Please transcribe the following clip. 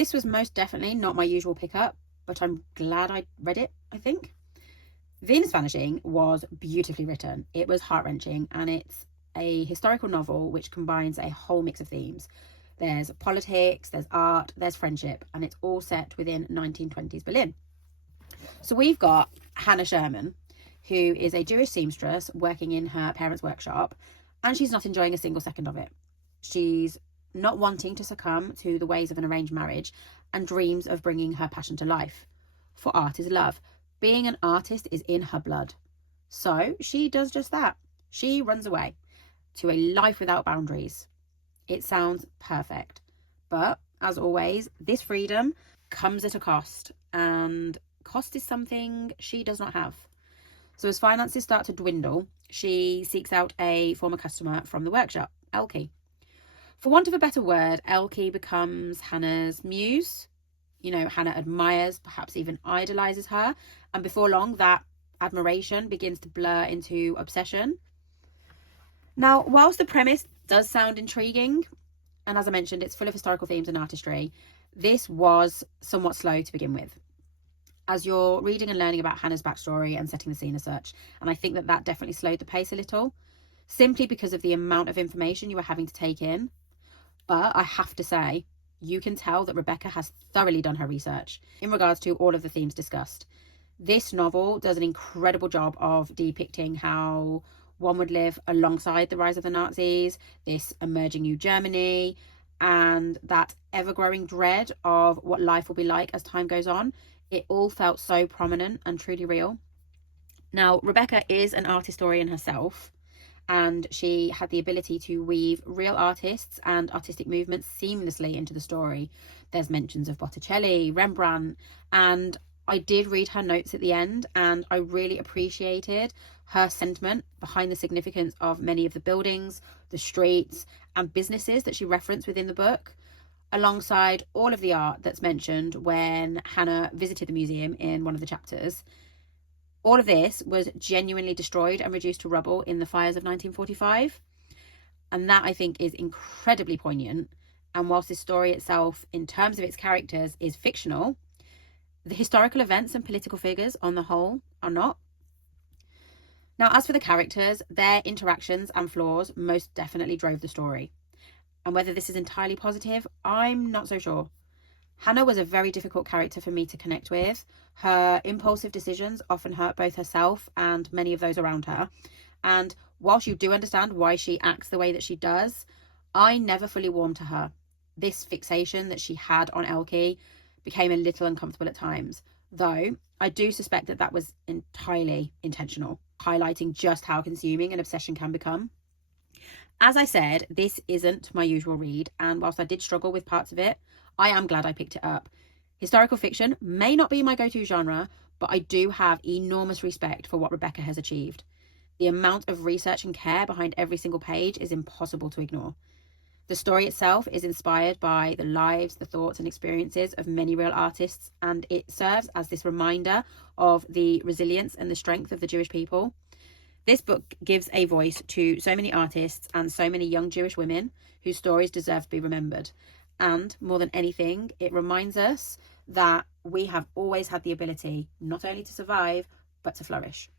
This was most definitely not my usual pickup, but I'm glad I read it, I think. Vanishing was beautifully written. It was heart-wrenching, and it's a historical novel which combines a whole mix of themes. There's politics, there's art, there's friendship, and it's all set within 1920s Berlin. So we've got Hannah Sherman, who is a Jewish seamstress working in her parents' workshop, and she's not enjoying a single second of it. She's not wanting to succumb to the ways of an arranged marriage and dreams of bringing her passion to life. For art is love. Being an artist is in her blood. So she does just that. She runs away to a life without boundaries. It sounds perfect. But, as always, this freedom comes at a cost, and cost is something she does not have. So as finances start to dwindle, she seeks out a former customer from the workshop, Elke. For want of a better word, Elke becomes Hannah's muse. You know, Hannah admires, perhaps even idolizes her, and before long that admiration begins to blur into obsession. Now, whilst the premise does sound intriguing, and as I mentioned, it's full of historical themes and artistry, this was somewhat slow to begin with, as you're reading and learning about Hannah's backstory and setting the scene as such. And I think that definitely slowed the pace a little, simply because of the amount of information you were having to take in. But I have to say, you can tell that Rebecca has thoroughly done her research in regards to all of the themes discussed. This novel does an incredible job of depicting how one would live alongside the rise of the Nazis, this emerging new Germany, and that ever-growing dread of what life will be like as time goes on. It all felt so prominent and truly real. Now, Rebecca is an art historian herself, and she had the ability to weave real artists and artistic movements seamlessly into the story. There's mentions of Botticelli, Rembrandt, and I did read her notes at the end, and I really appreciated her sentiment behind the significance of many of the buildings, the streets, and businesses that she referenced within the book, alongside all of the art that's mentioned when Hannah visited the museum in one of the chapters. All of this was genuinely destroyed and reduced to rubble in the fires of 1945. And that, I think, is incredibly poignant. And whilst this story itself, in terms of its characters, is fictional, the historical events and political figures on the whole are not. Now, as for the characters, their interactions and flaws most definitely drove the story. And whether this is entirely positive, I'm not so sure. Hannah was a very difficult character for me to connect with. Her impulsive decisions often hurt both herself and many of those around her. And whilst you do understand why she acts the way that she does, I never fully warmed to her. This fixation that she had on Elke became a little uncomfortable at times, though I do suspect that was entirely intentional, highlighting just how consuming an obsession can become. As I said, this isn't my usual read, and whilst I did struggle with parts of it, I am glad I picked it up. Historical fiction may not be my go-to genre, but I do have enormous respect for what Rebecca has achieved. The amount of research and care behind every single page is impossible to ignore. The story itself is inspired by the lives, the thoughts and experiences of many real artists, and it serves as this reminder of the resilience and the strength of the Jewish people. This book gives a voice to so many artists and so many young Jewish women whose stories deserve to be remembered. And more than anything, it reminds us that we have always had the ability not only to survive, but to flourish.